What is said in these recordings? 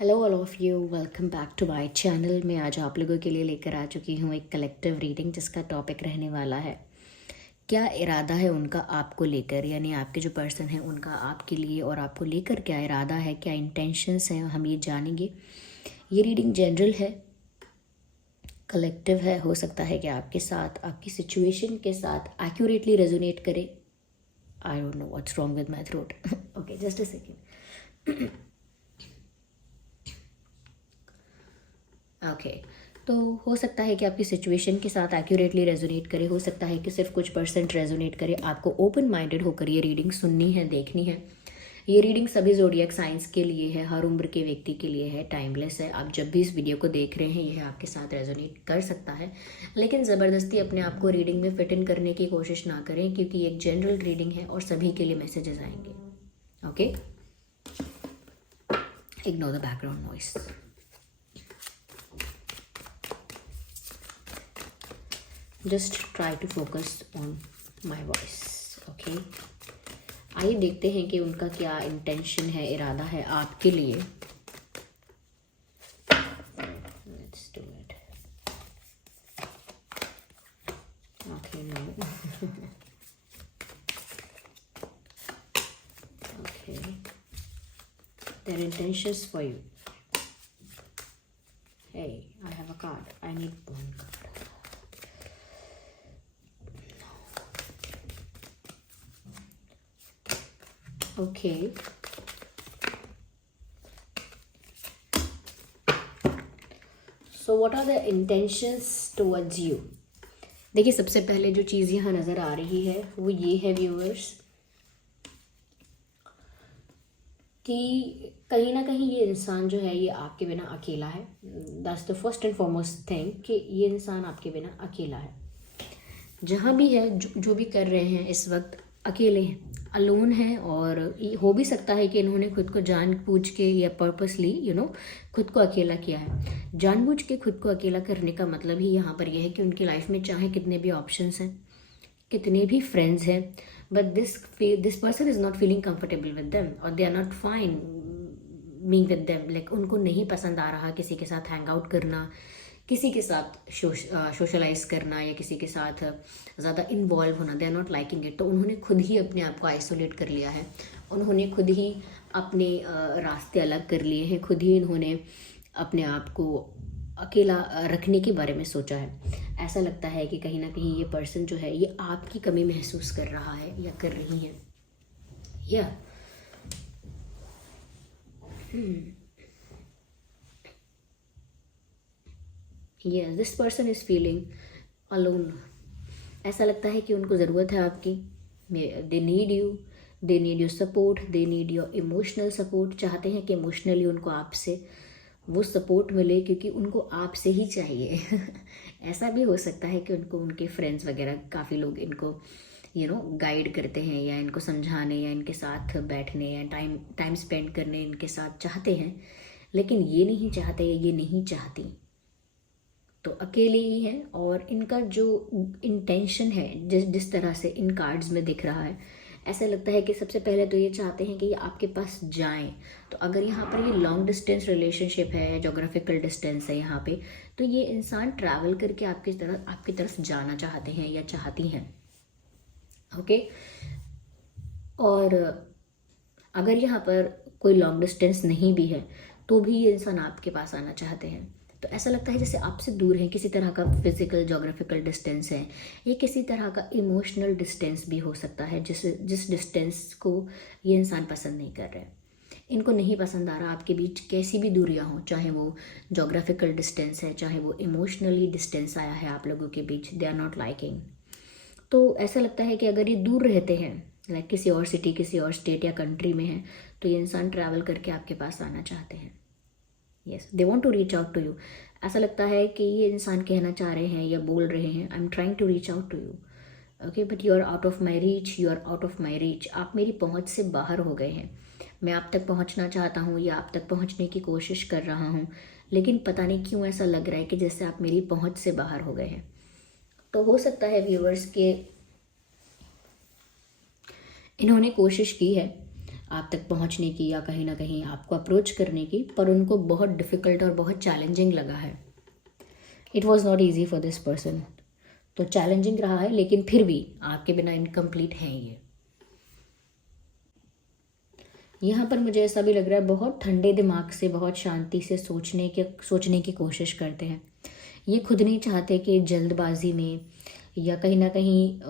Hello all of you, welcome back to my channel. मैं आज आप लोगों के लिए लेकर आ चुकी हूँ एक कलेक्टिव रीडिंग जिसका टॉपिक रहने वाला है क्या इरादा है उनका आपको लेकर, यानी आपके जो पर्सन है उनका आपके लिए और आपको लेकर क्या इरादा है, क्या इंटेंशंस हैं, हम ये जानेंगे। ये रीडिंग जनरल है, कलेक्टिव है। हो सकता है कि आपके साथ, आपकी सिचुएशन के साथ एक्यूरेटली रेजोनेट करे। I don't know what's wrong with my throat. Okay, just a second. Okay, तो हो सकता है कि आपकी सिचुएशन के साथ एक्यूरेटली रेजोनेट करे, हो सकता है कि सिर्फ कुछ परसेंट रेजोनेट करे। आपको ओपन माइंडेड होकर ये रीडिंग सुननी है, देखनी है। ये रीडिंग सभी ज़ोडिएक साइंस के लिए है, हर उम्र के व्यक्ति के लिए है, टाइमलेस है। आप जब भी इस वीडियो को देख रहे हैं यह आपके साथ रेजोनेट कर सकता है, लेकिन ज़बरदस्ती अपने आप को रीडिंग में फिट इन करने की कोशिश ना करें, क्योंकि एक जनरल रीडिंग है और सभी के लिए मैसेजेस आएंगे। Okay, ignore the background noise. Just try to focus on my voice. Okay, आइए देखते हैं कि उनका क्या इंटेंशन है, इरादा है आपके लिए। Let's do it. Okay, no. Okay, their intentions for you. Hey, I have a card, I need one card. Okay. So what are the intentions towards you? देखिए, सबसे पहले जो चीज़ यहाँ नज़र आ रही है वो ये है व्यूअर्स, कि कहीं ना कहीं ये इंसान जो है ये आपके बिना अकेला है। That's the first and foremost thing कि ये इंसान आपके बिना अकेला है। जहाँ भी है, जो भी कर रहे हैं इस वक्त अकेले हैं, अलोन है। और हो भी सकता है कि इन्होंने खुद को जानबूझ के या पर्पसली खुद को अकेला किया है। जानबूझ के खुद को अकेला करने का मतलब ही यहाँ पर यह है कि उनकी लाइफ में चाहे कितने भी ऑप्शंस हैं, कितने भी फ्रेंड्स हैं, but this person is not feeling comfortable with them और they are not fine being with them. Like उनको नहीं पसंद आ रहा किसी के साथ हैंग आउट करना, किसी के साथ सोशलाइज करना या किसी के साथ ज़्यादा इन्वॉल्व होना। They are not liking it. तो उन्होंने खुद ही अपने आप को आइसोलेट कर लिया है, उन्होंने खुद ही अपने रास्ते अलग कर लिए हैं, खुद ही इन्होंने अपने आप को अकेला रखने के बारे में सोचा है। ऐसा लगता है कि कहीं ना कहीं ये पर्सन जो है ये आपकी कमी महसूस कर रहा है या कर रही है। या yes, this person is feeling alone. ऐसा लगता है कि उनको ज़रूरत है आपकी। They need you, they need your support, they need your emotional support. चाहते हैं कि इमोशनली उनको आपसे वो सपोर्ट मिले, क्योंकि उनको आपसे ही चाहिए। ऐसा भी हो सकता है कि उनको उनके फ्रेंड्स वगैरह, काफ़ी लोग इनको गाइड करते हैं या इनको समझाने या इनके साथ बैठने या टाइम स्पेंड करने इनके साथ चाहते हैं, लेकिन ये नहीं चाहते या ये नहीं चाहती, तो अकेले ही हैं। और इनका जो इंटेंशन है, जिस तरह से इन कार्ड्स में दिख रहा है, ऐसा लगता है कि सबसे पहले तो ये चाहते हैं कि ये आपके पास जाएं। तो अगर यहाँ पर ये लॉन्ग डिस्टेंस रिलेशनशिप है, जोग्राफिकल डिस्टेंस है यहाँ पे, तो ये इंसान ट्रैवल करके आपकी तरफ जाना चाहते हैं या चाहती हैं। ओके, और अगर यहाँ पर कोई लॉन्ग डिस्टेंस नहीं भी है तो भी ये इंसान आपके पास आना चाहते हैं। तो ऐसा लगता है जैसे आपसे दूर हैं, किसी तरह का फिजिकल जोग्राफिकल डिस्टेंस है, या किसी तरह का इमोशनल डिस्टेंस भी हो सकता है, जिस डिस्टेंस को ये इंसान पसंद नहीं कर रहे। इनको नहीं पसंद आ रहा आपके बीच कैसी भी दूरियां हो, चाहे वो जोग्राफिकल डिस्टेंस है, चाहे वो इमोशनली डिस्टेंस आया है आप लोगों के बीच, दे आर नॉट लाइकिंग। तो ऐसा लगता है कि अगर ये दूर रहते हैं, लाइक किसी और सिटी, किसी और स्टेट या कंट्री में है, तो ये इंसान ट्रैवल करके आपके पास आना चाहते हैं। Yes, they want to reach out to you. ऐसा लगता है कि ये इंसान कहना चाह रहे हैं या बोल रहे हैं, I am trying to reach out to you, okay, but you are out of my reach, you are out of my reach. आप मेरी पहुंच से बाहर हो गए हैं। मैं आप तक पहुंचना चाहता हूँ या आप तक पहुंचने की कोशिश कर रहा हूँ, लेकिन पता नहीं क्यों ऐसा लग रहा है कि जैसे आप मेरी पहुंच से बाहर हो गए हैं। तो हो सकता है व्यूअर्स के इन्होंने कोशिश की है आप तक पहुंचने की या कहीं ना कहीं आपको अप्रोच करने की, पर उनको बहुत डिफ़िकल्ट और बहुत चैलेंजिंग लगा है। It was not easy for this person. तो चैलेंजिंग रहा है, लेकिन फिर भी आपके बिना इनकम्प्लीट हैं ये। यहाँ पर मुझे ऐसा भी लग रहा है बहुत ठंडे दिमाग से, बहुत शांति से सोचने की कोशिश करते हैं। ये खुद नहीं चाहते कि जल्दबाजी में या कहीं ना कहीं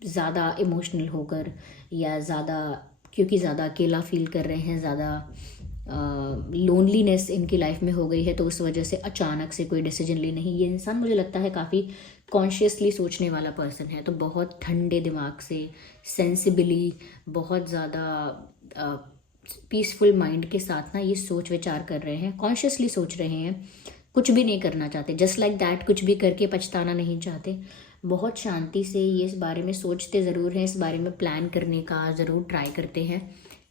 ज़्यादा इमोशनल होकर, या ज़्यादा क्योंकि ज़्यादा अकेला फील कर रहे हैं, ज़्यादा लोनलीनेस इनकी लाइफ में हो गई है, तो उस वजह से अचानक से कोई डिसीजन ले नहीं। ये इंसान मुझे लगता है काफ़ी कॉन्शियसली सोचने वाला पर्सन है, तो बहुत ठंडे दिमाग से, सेंसिबली, बहुत ज़्यादा पीसफुल माइंड के साथ ना ये सोच विचार कर रहे हैं, कॉन्शियसली सोच रहे हैं, कुछ भी नहीं करना चाहते, जस्ट लाइक दैट, कुछ भी करके पछताना नहीं चाहते। बहुत शांति से ये इस बारे में सोचते ज़रूर हैं, इस बारे में प्लान करने का ज़रूर ट्राई करते हैं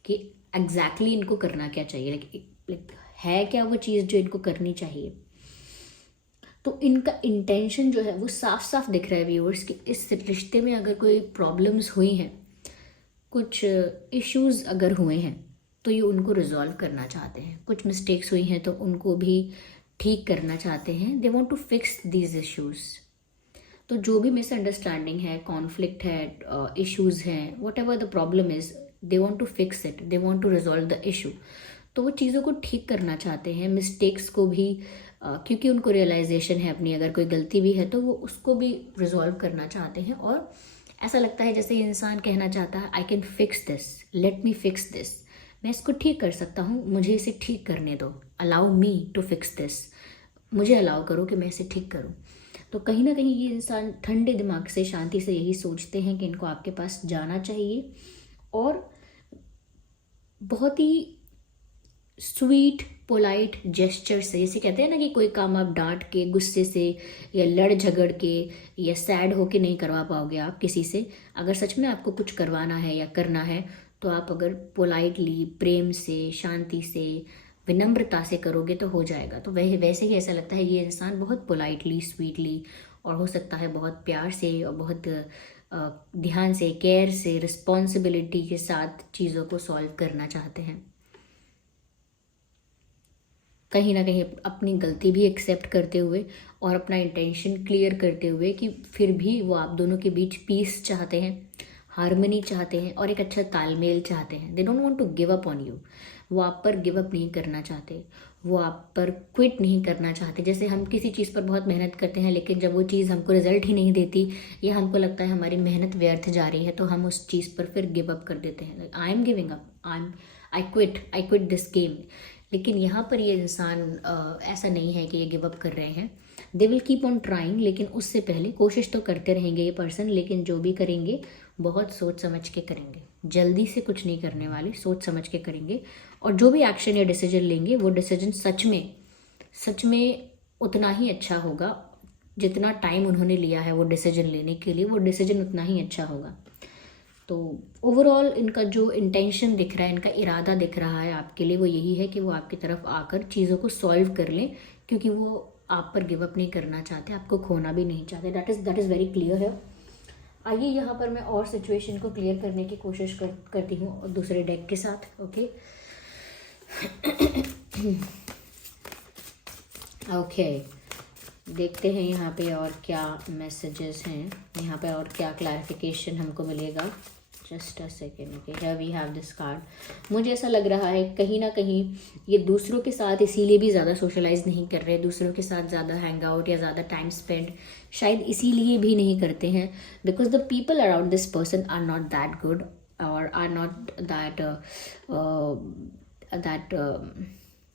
कि एग्जैक्टली इनको करना क्या चाहिए, लाइक है क्या वो चीज़ जो इनको करनी चाहिए। तो इनका इंटेंशन जो है वो साफ साफ दिख रहा है व्यूअर्स कि इस रिश्ते में अगर कोई प्रॉब्लम्स हुई हैं, कुछ इश्यूज अगर हुए हैं, तो ये उनको रिजॉल्व करना चाहते हैं। कुछ मिस्टेक्स हुई हैं तो उनको भी ठीक करना चाहते हैं। They want to fix these issues. तो जो भी मिसअंडरस्टैंडिंग है, कॉन्फ्लिक्ट है, इश्यूज हैं, whatever the problem is, they want to fix it, they want to resolve the issue. तो वो चीज़ों को ठीक करना चाहते हैं, मिस्टेक्स को भी, क्योंकि उनको रियलाइजेशन है अपनी, अगर कोई गलती भी है तो वो उसको भी रिजॉल्व करना चाहते हैं। और ऐसा लगता है जैसे ये इंसान कहना चाहता है, I can fix this, let me fix this, मैं इसको ठीक कर सकता हूँ, मुझे इसे ठीक करने दो, allow me to fix this, मुझे अलाउ करो कि मैं इसे ठीक करूँ। तो कहीं ना कहीं ये इंसान ठंडे दिमाग से, शांति से यही सोचते हैं कि इनको आपके पास जाना चाहिए, और बहुत ही स्वीट पोलाइट जेस्चर से, जैसे कहते हैं ना कि कोई काम आप डांट के, गुस्से से, या लड़ झगड़ के, या सैड होके नहीं करवा पाओगे आप किसी से। अगर सच में आपको कुछ करवाना है या करना है, तो आप अगर पोलाइटली, प्रेम से, शांति से, विनम्रता से करोगे तो हो जाएगा। तो वैसे ही ऐसा लगता है ये इंसान बहुत पोलाइटली, स्वीटली, और हो सकता है बहुत प्यार से और बहुत ध्यान से, केयर से, रिस्पॉन्सिबिलिटी के साथ चीज़ों को सॉल्व करना चाहते हैं। कहीं ना कहीं अपनी गलती भी एक्सेप्ट करते हुए और अपना इंटेंशन क्लियर करते हुए कि फिर भी वो आप दोनों के बीच पीस चाहते हैं, हार्मनी चाहते हैं, और एक अच्छा तालमेल चाहते हैं। They don't want to give up on you. वो आप पर गिव अप नहीं करना चाहते, वो आप पर क्विट नहीं करना चाहते। जैसे हम किसी चीज़ पर बहुत मेहनत करते हैं, लेकिन जब वो चीज़ हमको रिजल्ट ही नहीं देती, या हमको लगता है हमारी मेहनत व्यर्थ जा रही है, तो हम उस चीज़ पर फिर गिव अप कर देते हैं। I am giving up, I quit this game. लेकिन यहाँ पर ये इंसान ऐसा नहीं है कि ये गिव अप कर रहे हैं। They will keep on trying, लेकिन उससे पहले कोशिश तो करते रहेंगे ये पर्सन, लेकिन जो भी करेंगे बहुत सोच समझ के करेंगे। जल्दी से कुछ नहीं करने वाले, सोच समझ के करेंगे। और जो भी एक्शन या डिसीजन लेंगे, वो डिसीजन सच में उतना ही अच्छा होगा। जितना टाइम उन्होंने लिया है वो डिसीजन लेने के लिए, वो डिसीजन उतना ही अच्छा होगा। तो ओवरऑल इनका जो इंटेंशन दिख रहा है, इनका इरादा दिख रहा है आपके लिए, वो यही है कि वो आपकी तरफ आकर चीज़ों को सॉल्व कर लें, क्योंकि वो आप पर गिव अप नहीं करना चाहते, आपको खोना भी नहीं चाहते। दैट इज़ वेरी क्लियर है। आइए यहाँ पर मैं और सिचुएशन को क्लियर करने की कोशिश करती हूँ दूसरे डेक के साथ। ओके ओके, देखते हैं यहाँ पे और क्या मैसेजेस हैं, यहाँ पे और क्या क्लैरिफिकेशन हमको मिलेगा। Just a second. Okay, here we have this card. मुझे ऐसा लग रहा है कहीं ना कहीं ये दूसरों के साथ इसीलिए भी ज़्यादा सोशलाइज नहीं कर रहे, दूसरों के साथ ज़्यादा हैंग आउट या ज़्यादा टाइम स्पेंड शायद इसीलिए भी नहीं करते हैं, because the people around this person are not that good, और are not that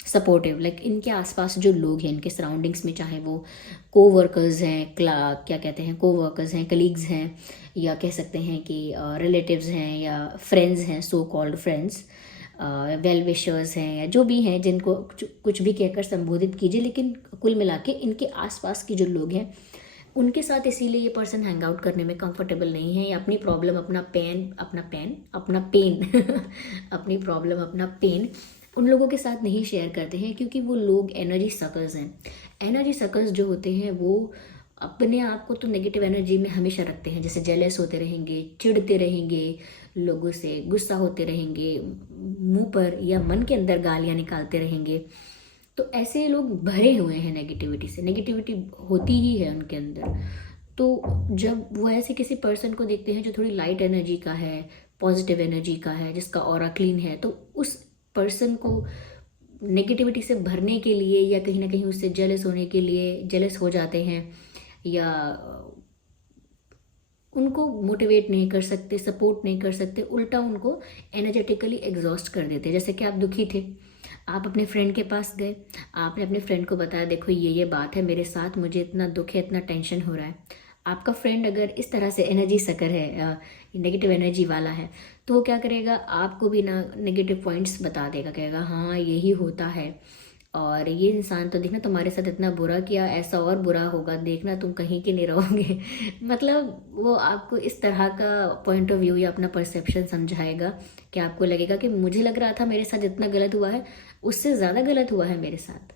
supportive. Like इनके आसपास जो लोग हैं, इनके सराउंडिंग्स में, चाहे वो कोवर्कर्स हैं, क्या कहते हैं, कोवर्कर्स हैं, कलीग्स हैं, या कह सकते हैं कि रिलेटिव्स हैं, या फ्रेंड्स हैं, so called friends, well wishers हैं, या जो भी हैं, जिनको कुछ भी कहकर संबोधित कीजिए, लेकिन कुल मिला के इनके आसपास के जो लोग हैं उनके साथ इसीलिए ये पर्सन हैंग आउट करने में कंफर्टेबल नहीं है, या अपनी प्रॉब्लम, अपना पेन अपनी प्रॉब्लम, अपना पेन उन लोगों के साथ नहीं शेयर करते हैं, क्योंकि वो लोग एनर्जी सकर्स हैं। एनर्जी सकर्स जो होते हैं वो अपने आप को तो नेगेटिव एनर्जी में हमेशा रखते हैं, जैसे जेलस होते रहेंगे, चिढ़ते रहेंगे, लोगों से गुस्सा होते रहेंगे, मुंह पर या मन के अंदर गालियां निकालते रहेंगे। तो ऐसे लोग भरे हुए हैं नेगेटिविटी से, नेगेटिविटी होती ही है उनके अंदर। तो जब वो ऐसे किसी पर्सन को देखते हैं जो थोड़ी लाइट एनर्जी का है, पॉजिटिव एनर्जी का है, जिसका ऑरा क्लीन है, तो उस पर्सन को नेगेटिविटी से भरने के लिए या कहीं ना कहीं उससे जेलस होने के लिए जेलस हो जाते हैं, या उनको मोटिवेट नहीं कर सकते, सपोर्ट नहीं कर सकते, उल्टा उनको एनर्जेटिकली एग्जॉस्ट कर देते। जैसे कि आप दुखी थे, आप अपने फ्रेंड के पास गए, आपने अपने फ्रेंड को बताया देखो ये बात है मेरे साथ, मुझे इतना दुख है, इतना टेंशन हो रहा है। आपका फ्रेंड अगर इस तरह से एनर्जी सकर है, नेगेटिव एनर्जी वाला है, तो वो क्या करेगा, आपको भी ना नेगेटिव पॉइंट्स बता देगा, कहेगा हाँ यही होता है, और ये इंसान तो देखना तुम्हारे साथ इतना बुरा किया, ऐसा और बुरा होगा, देखना तुम कहीं के नहीं रहोगे। मतलब वो आपको इस तरह का पॉइंट ऑफ व्यू या अपना परसेप्शन समझाएगा कि आपको लगेगा कि मुझे लग रहा था मेरे साथ जितना गलत हुआ है उससे ज़्यादा गलत हुआ है मेरे साथ,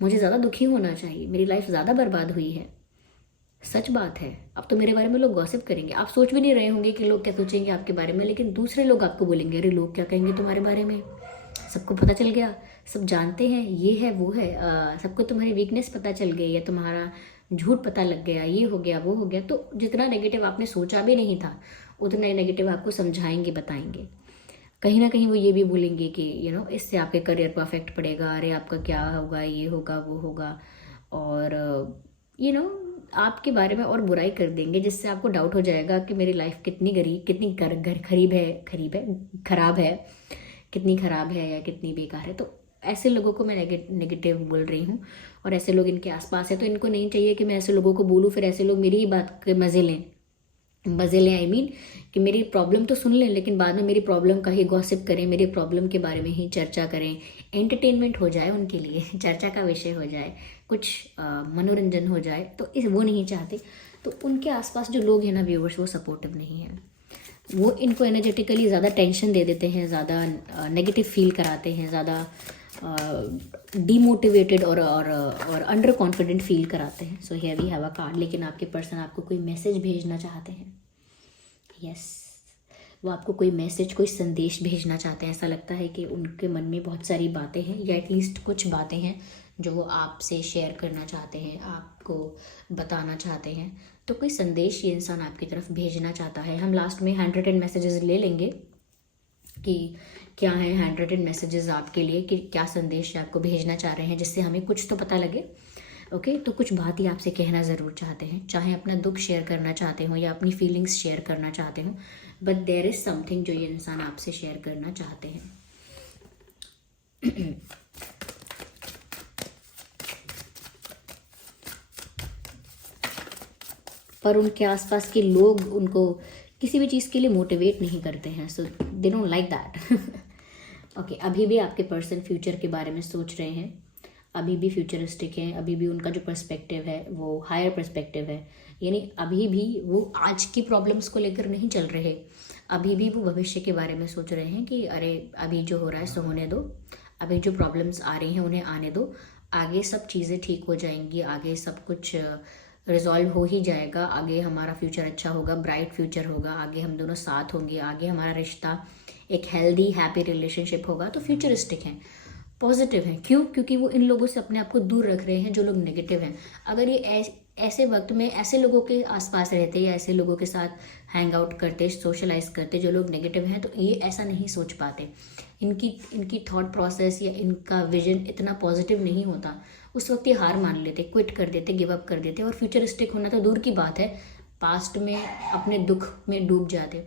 मुझे ज़्यादा दुखी होना चाहिए, मेरी लाइफ ज़्यादा बर्बाद हुई है। सच बात है, अब तो मेरे बारे में लोग गॉसिप करेंगे, आप सोच भी नहीं रहे होंगे कि लोग क्या सोचेंगे आपके बारे में, लेकिन दूसरे लोग आपको बोलेंगे अरे लोग क्या कहेंगे तुम्हारे बारे में, सबको पता चल गया, सब जानते हैं ये है वो है, सबको तुम्हारी वीकनेस पता चल गई, या तुम्हारा झूठ पता लग गया, ये हो गया वो हो गया। तो जितना नेगेटिव आपने सोचा भी नहीं था उतना नेगेटिव आपको समझाएंगे, बताएंगे। कहीं ना कहीं वो ये भी बोलेंगे कि इससे आपके करियर पर अफेक्ट पड़ेगा, अरे आपका क्या होगा, ये होगा वो होगा, और आपके बारे में और बुराई कर देंगे, जिससे आपको डाउट हो जाएगा कि मेरी लाइफ कितनी गरीब, कितनी खराब है, कितनी खराब है या कितनी बेकार है। तो ऐसे लोगों को मैं नेगेटिव बोल रही हूँ, और ऐसे लोग इनके आसपास है, तो इनको नहीं चाहिए कि मैं ऐसे लोगों को बोलूँ, फिर ऐसे लोग मेरी ही बात के मज़े लें आई मीन कि मेरी प्रॉब्लम तो सुन लें, लेकिन बाद में मेरी प्रॉब्लम का ही गॉसिप करें, मेरी प्रॉब्लम के बारे में ही चर्चा करें, एंटरटेनमेंट हो जाए उनके लिए, चर्चा का विषय हो जाए, कुछ मनोरंजन हो जाए, तो वो नहीं चाहते। तो उनके आसपास जो लोग हैं ना व्यूवर्स, वो सपोर्टिव नहीं है, वो इनको एनर्जेटिकली ज़्यादा टेंशन दे देते हैं, ज़्यादा नेगेटिव फील कराते हैं, ज़्यादा डीमोटिवेटेड और अंडर कॉन्फिडेंट फील कराते हैं। So here we have a card, लेकिन आपके पर्सन आपको कोई मैसेज भेजना चाहते हैं। यस, वो आपको कोई मैसेज, कोई संदेश भेजना चाहते हैं। ऐसा लगता है कि उनके मन में बहुत सारी बातें हैं, या एटलीस्ट कुछ बातें हैं जो वो आपसे शेयर करना चाहते हैं, आपको बताना चाहते हैं। तो कोई संदेश ये इंसान आपकी तरफ भेजना चाहता है। हम लास्ट में 100 मैसेजेस ले लेंगे कि क्या है 100 मैसेजेस आपके लिए, कि क्या संदेश आपको भेजना चाह रहे हैं, जिससे हमें कुछ तो पता लगे। ओके, तो कुछ बात ही आपसे कहना ज़रूर चाहते हैं, चाहे अपना दुख शेयर करना चाहते हो या अपनी फीलिंग्स शेयर करना चाहते हो, बट देयर इज़ समथिंग जो ये इंसान आपसे शेयर करना चाहते हैं। पर उनके आसपास के लोग उनको किसी भी चीज़ के लिए मोटिवेट नहीं करते हैं, so they don't like that. Okay, अभी भी आपके पर्सन फ्यूचर के बारे में सोच रहे हैं, अभी भी फ्यूचरिस्टिक हैं, अभी भी उनका जो पर्सपेक्टिव है वो हायर पर्सपेक्टिव है, यानी अभी भी वो आज की प्रॉब्लम्स को लेकर नहीं चल रहे, अभी भी वो भविष्य के बारे में सोच रहे हैं कि अरे अभी जो हो रहा है सो होने दो, अभी जो प्रॉब्लम्स आ रही हैं उन्हें आने दो, आगे सब चीज़ें ठीक हो जाएंगी, आगे सब कुछ रिजॉल्व हो ही जाएगा, आगे हमारा फ्यूचर अच्छा होगा, ब्राइट फ्यूचर होगा, आगे हम दोनों साथ होंगे, आगे हमारा रिश्ता एक हेल्दी हैप्पी रिलेशनशिप होगा। तो फ्यूचरिस्टिक हैं, पॉजिटिव हैं। क्यों? क्योंकि वो इन लोगों से अपने आप को दूर रख रहे हैं जो लोग नेगेटिव हैं। अगर ये ऐसे वक्त में ऐसे लोगों के आसपास रहते या ऐसे लोगों के साथ हैंग आउट करते, सोशलाइज करते जो लोग नेगेटिव हैं, तो ये ऐसा नहीं सोच पाते, इनकी थॉट प्रोसेस या इनका विजन इतना पॉजिटिव नहीं होता। उस वक्त ये हार मान लेते, क्विट कर देते, गिव अप कर देते, और फ्यूचरिस्टिक होना तो दूर की बात है, पास्ट में अपने दुख में डूब जाते।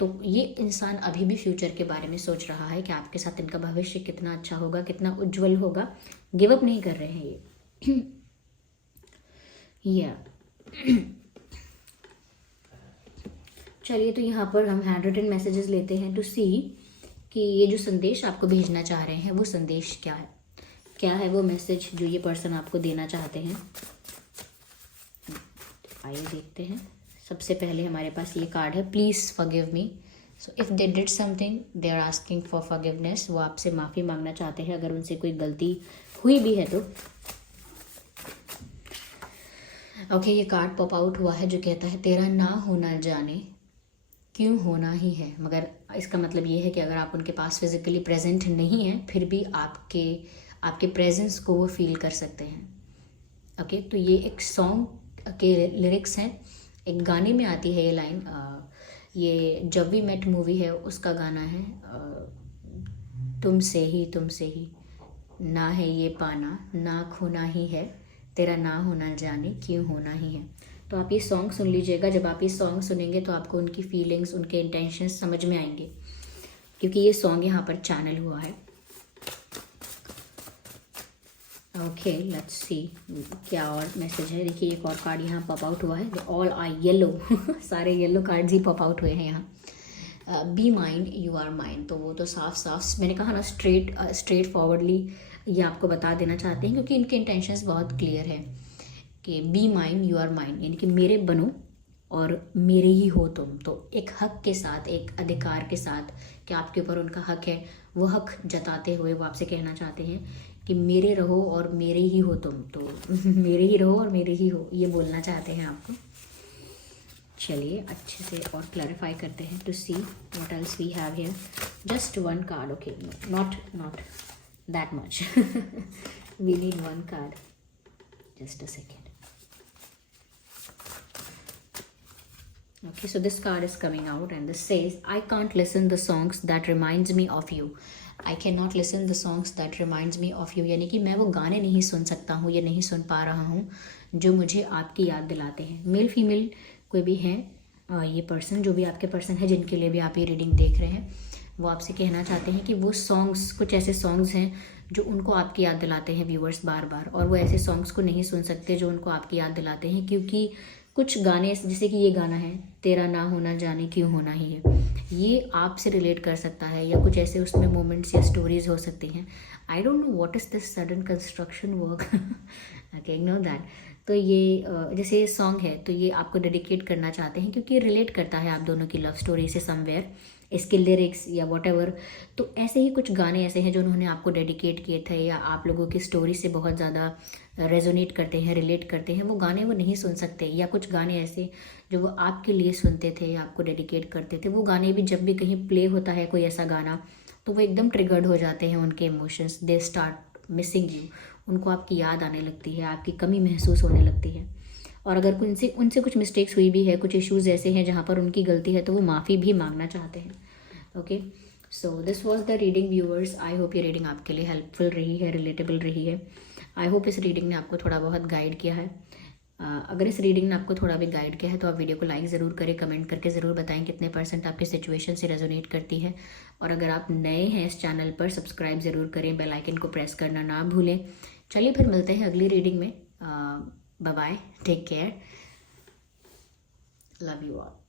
तो ये इंसान अभी भी फ्यूचर के बारे में सोच रहा है कि आपके साथ इनका भविष्य कितना अच्छा होगा, कितना उज्जवल होगा, गिव अप नहीं कर रहे हैं ये। या चलिए, तो यहाँ पर हम 100 मैसेजेस लेते हैं टू सी कि ये जो संदेश आपको भेजना चाह रहे हैं वो संदेश क्या है वो मैसेज जो ये पर्सन आपको देना चाहते हैं। आइए देखते हैं। सबसे पहले हमारे पास ये कार्ड है, please forgive me. So if they did something they are asking for forgiveness, वो आपसे माफ़ी मांगना चाहते हैं अगर उनसे कोई गलती हुई भी है तो। ओके, ये कार्ड पॉप आउट हुआ है जो कहता है तेरा ना होना जाने क्यों होना ही है। मगर इसका मतलब ये है कि अगर आप उनके पास फिजिकली प्रेजेंट नहीं हैं फिर भी आपके आपके प्रेजेंस को वो फील कर सकते हैं। ओके, तो ये एक सॉन्ग के लिरिक्स हैं, एक गाने में आती है ये लाइन। ये जब वी मेट मूवी है उसका गाना है। तुमसे ही ना है ये पाना, ना खोना ही है, तेरा ना होना जाने क्यों होना ही है। तो आप ये सॉन्ग सुन लीजिएगा। जब आप ये सॉन्ग सुनेंगे तो आपको उनकी फीलिंग्स, उनके इंटेंशंस समझ में आएंगे, क्योंकि ये सॉन्ग यहाँ पर चैनल हुआ है। ओके, लेट्स सी क्या और मैसेज है। देखिए एक और कार्ड यहाँ पॉप आउट हुआ है, ऑल आई येलो सारे येलो कार्ड्स ही पॉप आउट हुए हैं यहाँ। Be mind you are mind, तो वो तो साफ साफ मैंने कहा ना, स्ट्रेट फॉरवर्डली ये आपको बता देना चाहते हैं, क्योंकि इनके इंटेंशंस बहुत क्लियर है कि be mind you are mind, यानी कि मेरे बनो और मेरे ही हो तुम। तो एक हक के साथ, एक अधिकार के साथ कि आपके ऊपर उनका हक है, वो हक जताते हुए वो आपसे कहना चाहते हैं कि मेरे रहो और मेरे ही हो तुम। तो मेरे ही रहो और मेरे ही हो, ये बोलना चाहते हैं आपको। चलिए अच्छे से और क्लैरिफाई करते हैं to see what else we have here. Just one card, okay, not that much we need one card, just a second. Okay, so this card is coming out and this says, I can't listen the songs that reminds me of you. I cannot listen the songs that reminds me of you, यानी कि मैं वो गाने नहीं सुन सकता हूँ या नहीं सुन पा रहा हूँ जो मुझे आपकी याद दिलाते हैं। मेल फीमेल कोई भी है, ये पर्सन, जो भी आपके पर्सन है जिनके लिए भी आप ये रीडिंग देख रहे हैं, वो आपसे कहना चाहते हैं कि वो सॉन्ग्स, कुछ ऐसे सॉन्ग्स हैं जो उनको आपकी याद दिलाते हैं व्यूअर्स बार बार, और वो ऐसे सॉन्ग्स को नहीं सुन सकते जो उनको आपकी याद दिलाते हैं, क्योंकि कुछ गाने जैसे कि ये गाना है तेरा ना होना जाने क्यों होना ही है, ये आपसे रिलेट कर सकता है, या कुछ ऐसे उसमें मोमेंट्स या स्टोरीज हो सकती हैं। I don't know what is this sudden construction work, okay, ignore that. तो ये जैसे ये सॉन्ग है तो ये आपको डेडिकेट करना चाहते हैं, क्योंकि रिलेट करता है आप दोनों की लव स्टोरी से समवेयर, इसके लिरिक्स या वॉटेवर। तो ऐसे ही कुछ गाने ऐसे हैं जो उन्होंने आपको डेडिकेट किए थे, या आप लोगों की स्टोरी से बहुत ज़्यादा रेजोनेट करते हैं, रिलेट करते हैं। वो गाने वो नहीं सुन सकते, या कुछ गाने ऐसे जो वो आपके लिए सुनते थे या आपको डेडिकेट करते थे, वो गाने भी जब भी कहीं प्ले होता है कोई ऐसा गाना, तो वो एकदम ट्रिगर्ड हो जाते हैं उनके emotions, they start missing you, उनको आपकी याद आने लगती है, आपकी कमी महसूस होने लगती है। और अगर उनसे कुछ मिस्टेक्स हुई भी है, कुछ इश्यूज़ ऐसे हैं जहाँ पर उनकी गलती है, तो वो माफ़ी भी मांगना चाहते हैं। Okay, so this was the reading viewers. I hope ये रीडिंग आपके लिए हेल्पफुल रही है, रिलेटेबल रही है। आई होप इस रीडिंग ने आपको थोड़ा बहुत गाइड किया है। अगर इस रीडिंग ने आपको थोड़ा भी गाइड किया है तो आप वीडियो को लाइक ज़रूर करें, कमेंट करके ज़रूर बताएं कितने % आपके सिचुएशन से रेजोनेट करती है। और अगर आप नए हैं इस चैनल पर, सब्सक्राइब ज़रूर करें, बेल आइकन को प्रेस करना ना भूलें। चलिए फिर मिलते हैं अगली रीडिंग में। Bye bye, take care, love you all.